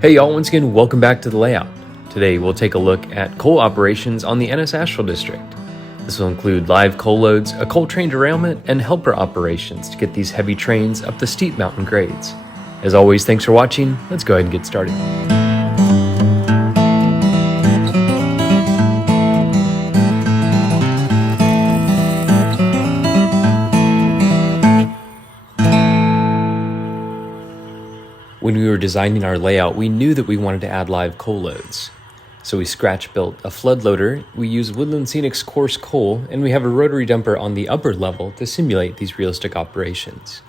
Hey y'all, once again, welcome back to The Layout. Today we'll take a look at coal operations on the NS Asheville District. This will include live coal loads, a coal train derailment, and helper operations to get these heavy trains up the steep mountain grades. As always, thanks for watching. Let's go ahead and get started. When we were designing our layout, we knew that we wanted to add live coal loads. So we scratch built a flood loader, we use Woodland Scenic's coarse coal, and we have a rotary dumper on the upper level to simulate these realistic operations.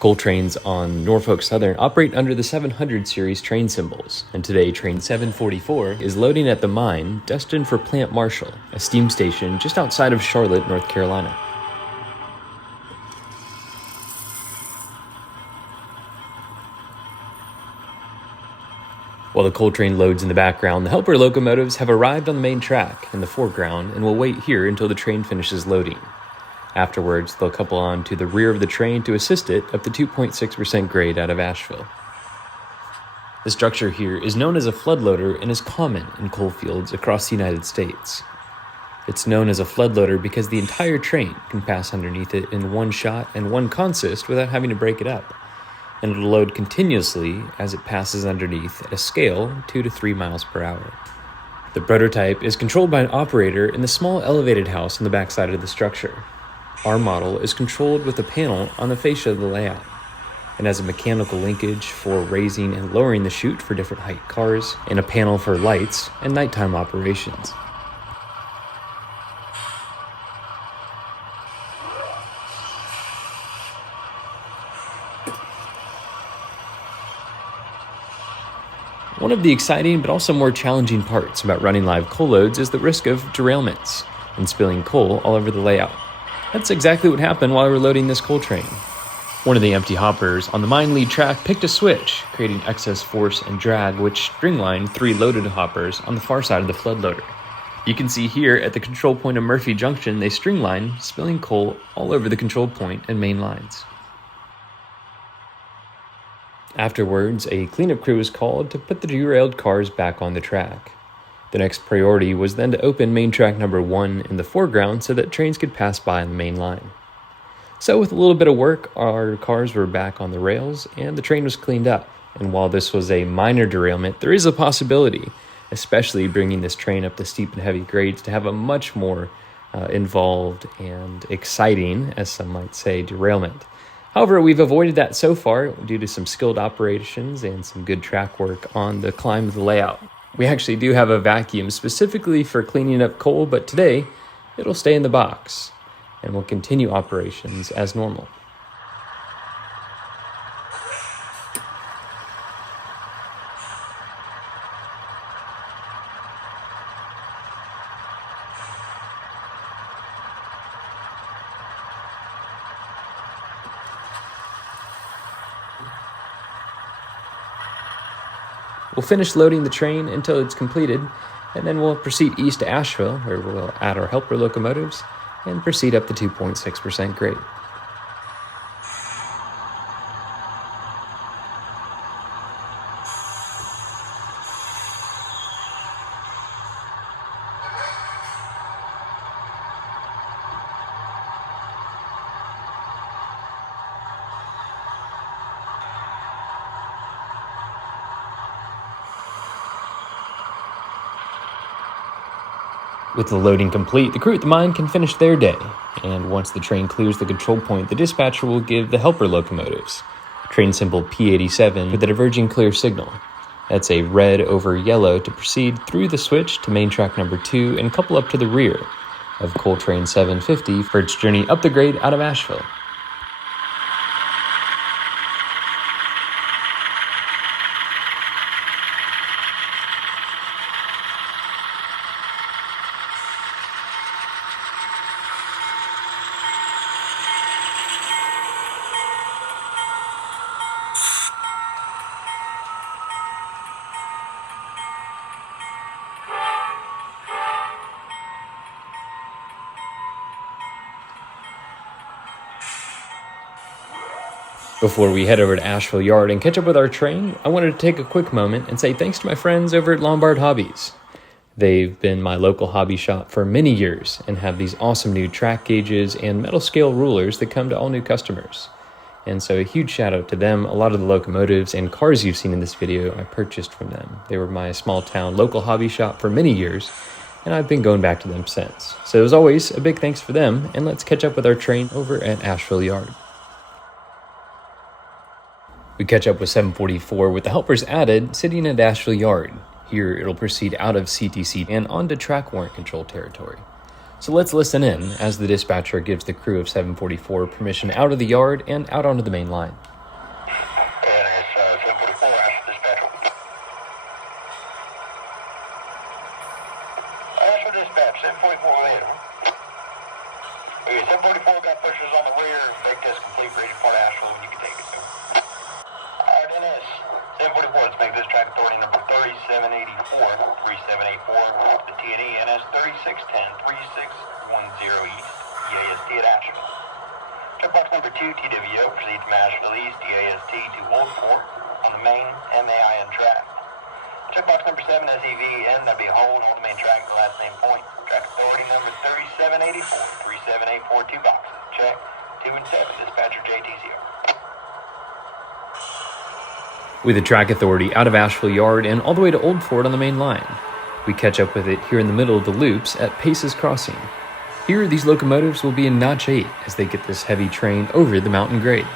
Coal trains on Norfolk Southern operate under the 700 series train symbols, and today train 744 is loading at the mine destined for Plant Marshall, a steam station just outside of Charlotte, North Carolina. While the coal train loads in the background, the helper locomotives have arrived on the main track in the foreground and will wait here until the train finishes loading. Afterwards, they'll couple on to the rear of the train to assist it up the 2.6% grade out of Asheville. The structure here is known as a flood loader and is common in coal fields across the United States. It's known as a flood loader because the entire train can pass underneath it in one shot and one consist without having to break it up, and it'll load continuously as it passes underneath at a scale 2 to 3 miles per hour. The prototype is controlled by an operator in the small elevated house on the backside of the structure. Our model is controlled with a panel on the fascia of the layout, and has a mechanical linkage for raising and lowering the chute for different height cars, and a panel for lights and nighttime operations. One of the exciting but also more challenging parts about running live coal loads is the risk of derailments and spilling coal all over the layout. That's exactly what happened while we were loading this coal train. One of the empty hoppers on the mine lead track picked a switch, creating excess force and drag, which stringlined 3 loaded hoppers on the far side of the flood loader. You can see here at the control point of Murphy Junction, they stringline, spilling coal all over the control point and main lines. Afterwards, a cleanup crew was called to put the derailed cars back on the track. The next priority was then to open main track number 1 in the foreground so that trains could pass by on the main line. So with a little bit of work, our cars were back on the rails and the train was cleaned up. And while this was a minor derailment, there is a possibility, especially bringing this train up the steep and heavy grades, to have a much more involved and exciting, as some might say, derailment. However, we've avoided that so far due to some skilled operations and some good track work on the climb of the layout. We actually do have a vacuum specifically for cleaning up coal, but today it'll stay in the box and we'll continue operations as normal. We'll finish loading the train until it's completed, and then we'll proceed east to Asheville, where we'll add our helper locomotives and proceed up the 2.6% grade. With the loading complete, the crew at the mine can finish their day, and once the train clears the control point, the dispatcher will give the helper locomotives, train symbol P87, with a diverging clear signal. That's a red over yellow to proceed through the switch to main track number 2 and couple up to the rear of coal train 750 for its journey up the grade out of Asheville. Before we head over to Asheville Yard and catch up with our train, I wanted to take a quick moment and say thanks to my friends over at Lombard Hobbies. They've been my local hobby shop for many years and have these awesome new track gauges and metal scale rulers that come to all new customers. And so a huge shout out to them. A lot of the locomotives and cars you've seen in this video I purchased from them. They were my small town local hobby shop for many years, and I've been going back to them since. So as always, a big thanks for them, and let's catch up with our train over at Asheville Yard. We catch up with 744 with the helpers added, sitting at Asheville Yard. Here it'll proceed out of CTC and onto track warrant control territory. So let's listen in as the dispatcher gives the crew of 744 permission out of the yard and out onto the main line. And it's 744 Asheville Dispatcher. Asheville Dispatch, 744 later. Okay, 744 got pushers on the rear. Brake test complete for each part of Asheville when you can take it. Alright, Dennis. 744, let's make this track authority number 3784, 3784, the T&E, NS 3610, 3610 East, EAST at Asheville. Checkbox number 2, TWO, proceed from Asheville East, EAST to Wolfport on the main MAIN track. Checkbox number 7, SEV, NW, hold on the main track, the last name point. Track authority number 3784, 3784, 2 boxes. Check, 2 and 7, dispatcher JTCR. With the track authority out of Asheville Yard and all the way to Old Fort on the main line. We catch up with it here in the middle of the loops at Paces Crossing. Here, these locomotives will be in Notch 8 as they get this heavy train over the mountain grade.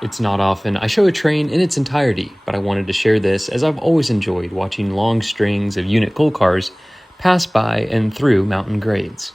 It's not often I show a train in its entirety, but I wanted to share this as I've always enjoyed watching long strings of unit coal cars pass by and through mountain grades.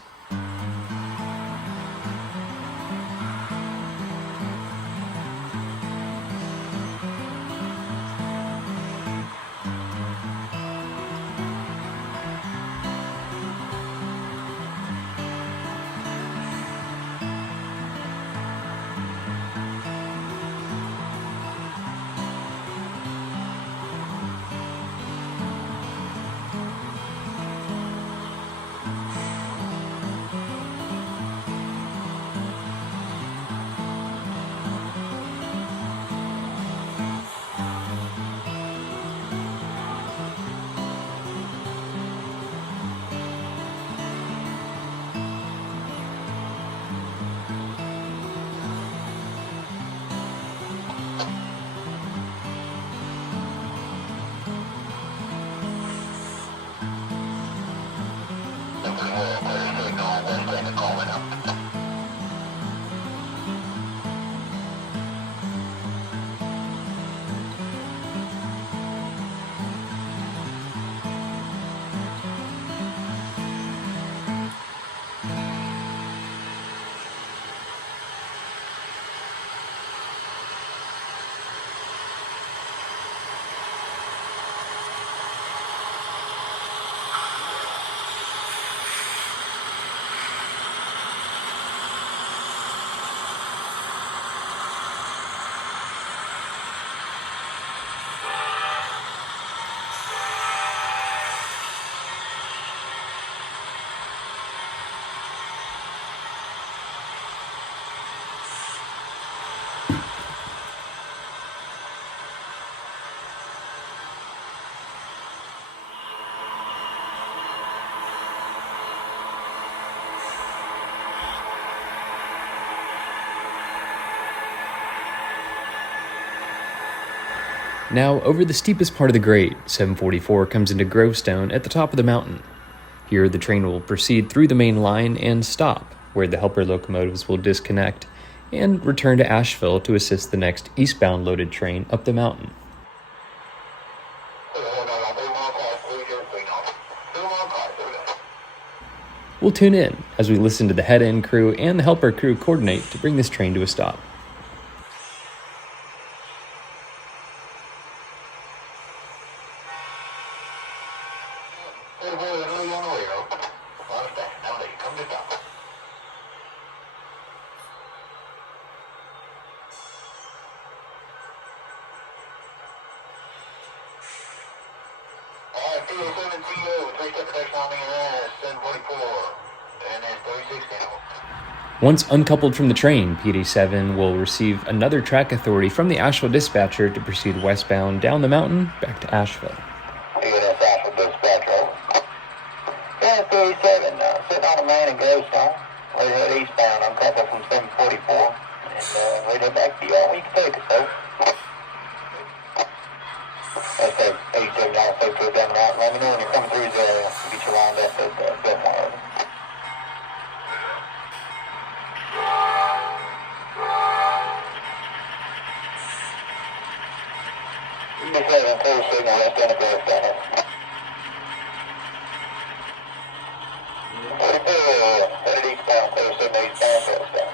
Now, over the steepest part of the grade, 744 comes into Grovestone at the top of the mountain. Here, the train will proceed through the main line and stop, where the helper locomotives will disconnect and return to Asheville to assist the next eastbound loaded train up the mountain. We'll tune in as we listen to the head-end crew and the helper crew coordinate to bring this train to a stop. PO7CO, three-step protection on the 744, and then 36 animal. Once uncoupled from the train, PD7 will receive another track authority from the Asheville dispatcher to proceed westbound down the mountain back to Asheville. PNS Asheville dispatcher. Yeah, 37, sitting on the main in Gravestone. We're head eastbound, uncoupled from 744, and we're head back to y'all. We can take us, though. That's that 87 y'all take to down the mountain. Let me know when you're coming through there. Get you lined up at Biltmore. Just let them clear signal left on the graph down there. 44, headed eastbound, clear signal eastbound, Gravestone.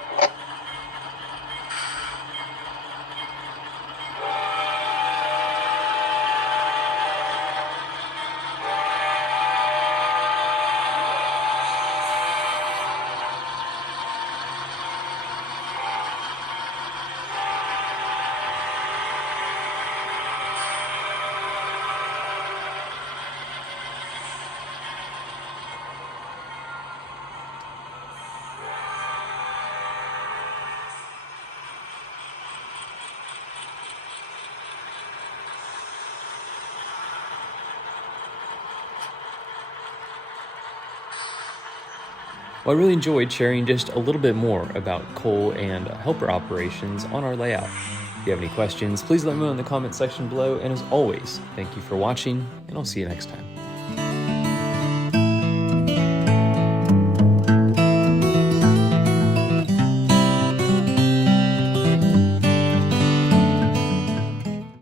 Well, I really enjoyed sharing just a little bit more about coal and helper operations on our layout. If you have any questions, please let me know in the comment section below. And as always, thank you for watching, and I'll see you next time.